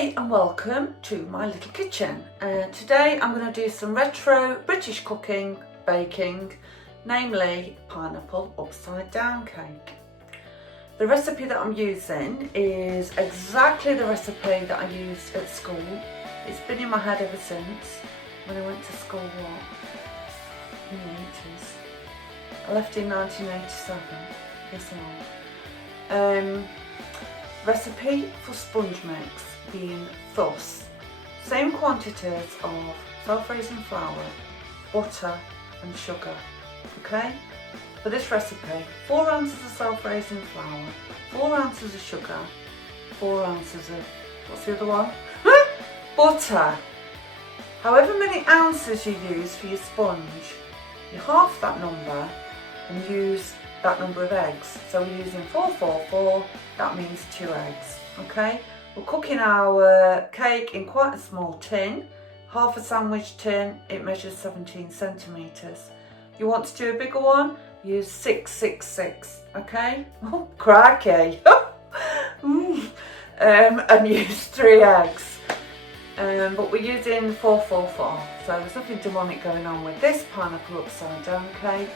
Hey and welcome to my little kitchen. Today I'm going to do some retro British cooking, baking, namely pineapple upside down cake. The recipe that I'm using is exactly the recipe that I used at school. It's been in my head ever since when I went to school, in the 80s. I left in 1987, yes I'm old. Recipe for sponge mix being thus: same quantities of self-raising flour, butter and sugar. Okay, for this recipe, 4 ounces of self-raising flour, 4 ounces of sugar, 4 ounces of, what's the other one? Butter. However many ounces you use for your sponge, you half that number and use that number of eggs. So we're using 4, 4, 4, that means 2 eggs, okay? We're cooking our cake in quite a small tin, half a sandwich tin, it measures 17 centimetres. You want to do a bigger one, use 6, 6, 6, okay? Oh, crikey! And use 3 eggs. But we're using 4, 4, 4, so there's nothing demonic going on with this pineapple upside down cake.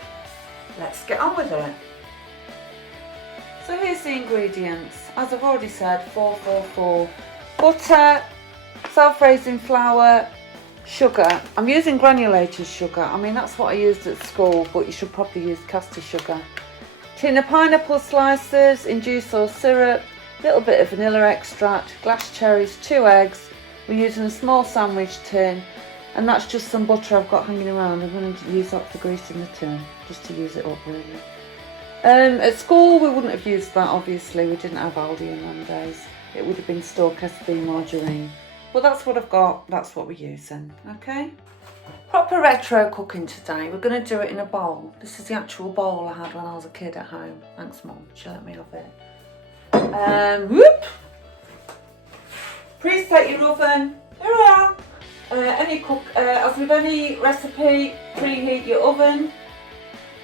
Let's get on with it. So here's the ingredients. As I've already said, 4, 4, 4. Butter, self-raising flour, sugar. I'm using granulated sugar. I mean, that's what I used at school, but you should probably use caster sugar. Tin of pineapple slices in juice or syrup, little bit of vanilla extract, glass cherries, 2 eggs. We're using a small sandwich tin, and that's just some butter I've got hanging around. I'm going to use that for greasing the tin, just to use it up really. At school we wouldn't have used that, obviously, we didn't have Aldi in them days. It would have been store SB margarine. But that's what I've got, that's what we're using, okay? Proper retro cooking today. We're going to do it in a bowl. This is the actual bowl I had when I was a kid at home. Thanks Mum, she let me have it. Whoop! Preset your oven. Here I am. As with any recipe, preheat your oven.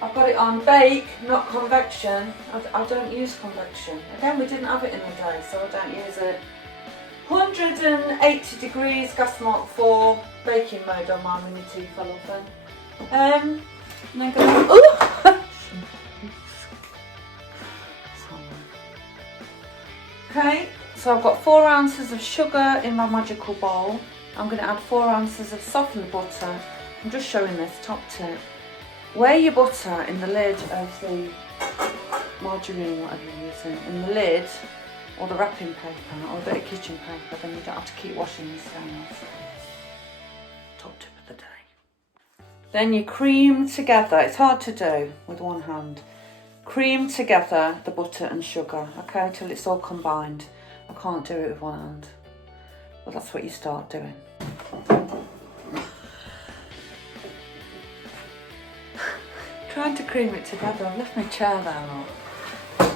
I've got it on bake, not convection. I don't use convection. Again, we didn't have it in the day, so I don't use it. 180 degrees, gas mark 4, baking mode on my mini Tefal oven. And then okay, so I've got 4 ounces of sugar in my magical bowl. I'm going to add 4 ounces of softened butter. I'm just showing this top tip. Weigh your butter in the lid of the margarine, whatever you're using, in the lid or the wrapping paper or a bit of kitchen paper, then you don't have to keep washing these stains. Top tip of the day. Then you cream together, it's hard to do with one hand. Cream together the butter and sugar, okay, till it's all combined. I can't do it with one hand, but that's what you start doing. Trying to cream it together, I've left my chair there, look.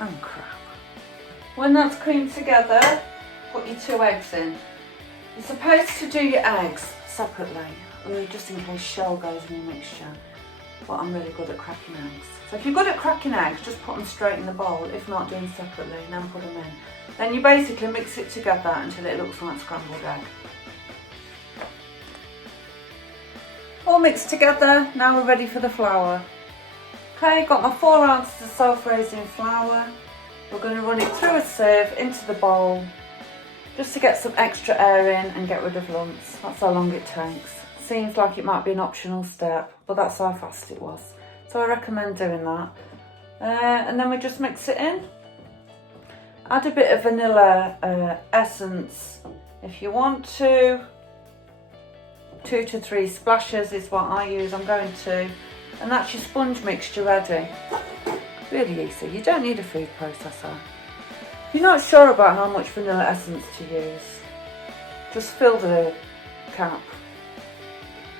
Oh crap. When that's creamed together, put your 2 eggs in. You're supposed to do your eggs separately, just in case shell goes in your mixture. But I'm really good at cracking eggs. So if you're good at cracking eggs, just put them straight in the bowl. If not, do them separately and then put them in. Then you basically mix it together until it looks like scrambled egg. All mixed together, now we're ready for the flour. Okay, got my 4 ounces of self-raising flour. We're going to run it through a sieve into the bowl, just to get some extra air in and get rid of lumps. That's how long it takes. Seems like it might be an optional step, but that's how fast it was. So I recommend doing that. And then we just mix it in. Add a bit of vanilla essence if you want to. 2 to 3 splashes is what I use, I'm going to. And that's your sponge mixture ready. Really easy, you don't need a food processor. If you're not sure about how much vanilla essence to use, just fill the cap.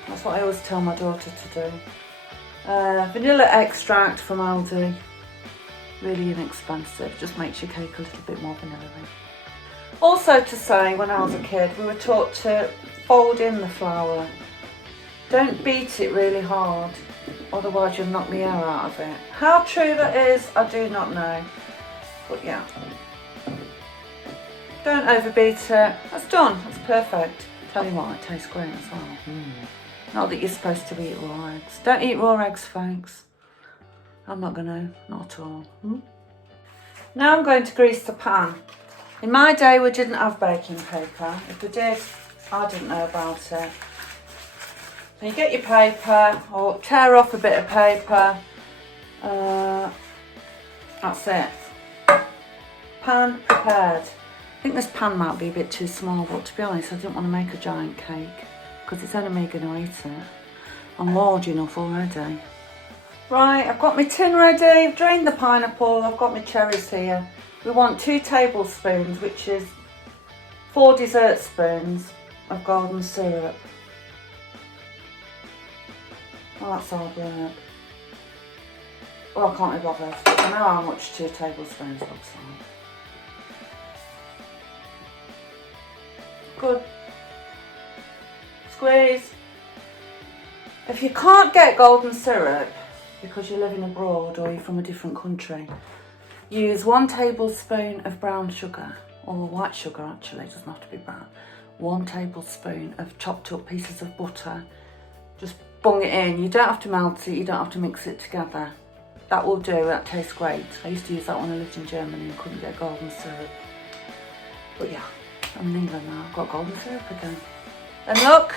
That's what I always tell my daughter to do. Vanilla extract from Aldi, really inexpensive, just makes your cake a little bit more vanilla-y. Also to say, when I was a kid, we were taught to fold in the flour. Don't beat it really hard, otherwise you'll knock the air out of it. How true that is, I do not know, but yeah. Don't overbeat it. That's done. That's perfect. Tell you what, it tastes great as well. Not that you're supposed to eat raw eggs. Don't eat raw eggs, folks. I'm not gonna, not at all. Now I'm going to grease the pan. In my day, we didn't have baking paper. If we did, I didn't know about it. So you get your paper, or tear off a bit of paper. That's it. Pan prepared. I think this pan might be a bit too small, but to be honest, I didn't want to make a giant cake because it's only me going to eat it. I'm large enough already. Right, I've got my tin ready, I've drained the pineapple, I've got my cherries here. We want 2 tablespoons, which is 4 dessert spoons of golden syrup. Oh, that's hard work. Well, I can't be bothered. I know how much 2 tablespoons looks like. Good. Squeeze. If you can't get golden syrup because you're living abroad or you're from a different country, use 1 tablespoon of brown sugar, or white sugar actually, it doesn't have to be brown. 1 tablespoon of chopped up pieces of butter. Just bung it in. You don't have to melt it, you don't have to mix it together. That will do, that tastes great. I used to use that when I lived in Germany and couldn't get golden syrup. But yeah, I'm leaving now, I've got golden syrup again. And look,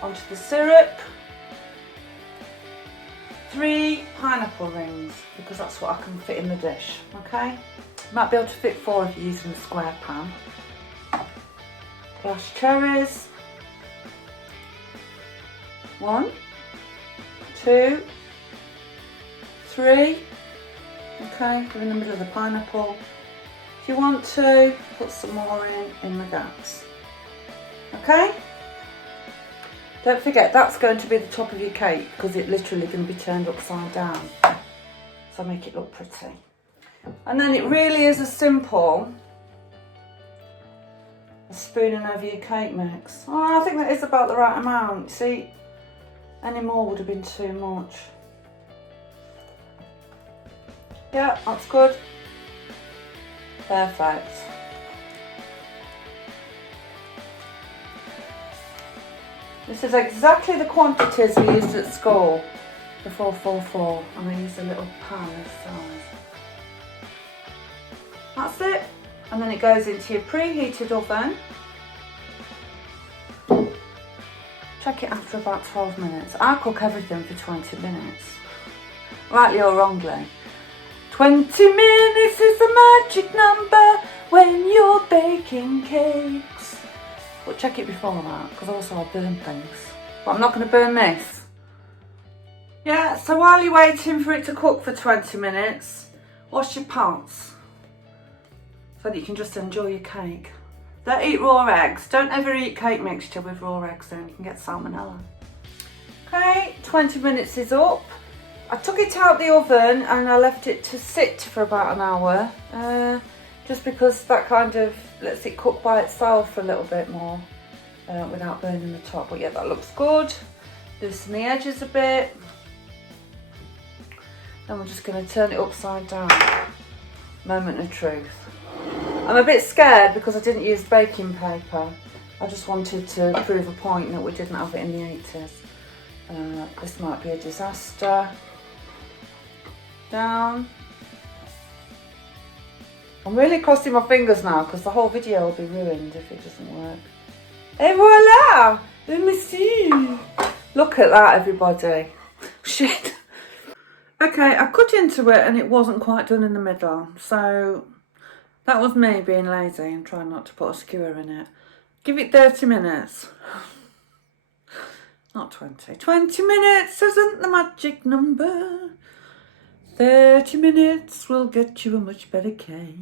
onto the syrup. 3 pineapple rings, because that's what I can fit in the dish, okay? Might be able to fit 4 if you're using a square pan. Glass cherries. 1, 2, 3. Okay, go in the middle of the pineapple. If you want to, put some more in the gaps. Okay? Don't forget, that's going to be the top of your cake because it's literally going to be turned upside down. So make it look pretty. And then it really is as simple as spooning over your cake mix. Oh, I think that is about the right amount. See, any more would have been too much. Yeah, that's good. Perfect. This is exactly the quantities we used at school, the 444, and I used a little pan this size. That's it, and then it goes into your preheated oven. Check it after about 12 minutes. I cook everything for 20 minutes, rightly or wrongly. 20 minutes is the magic number when you're baking cakes. But check it before that, because also I burn things. But I'm not going to burn this. Yeah, so while you're waiting for it to cook for 20 minutes, wash your pots so that you can just enjoy your cake. Don't eat raw eggs. Don't ever eat cake mixture with raw eggs in. You can get salmonella. Okay, 20 minutes is up. I took it out the oven and I left it to sit for about an hour. Just because that kind of lets it cook by itself for a little bit more without burning the top. But yeah, that looks good. Loosen the edges a bit. Then we're just going to turn it upside down. Moment of truth. I'm a bit scared because I didn't use baking paper. I just wanted to prove a point that we didn't have it in the 80s. This might be a disaster. Down. I'm really crossing my fingers now because the whole video will be ruined if it doesn't work. Et voila! Let me see. Look at that, everybody. Shit. Okay, I cut into it and it wasn't quite done in the middle. So that was me being lazy and trying not to put a skewer in it. Give it 30 minutes. Not 20. 20 minutes isn't the magic number. 30 minutes will get you a much better cake.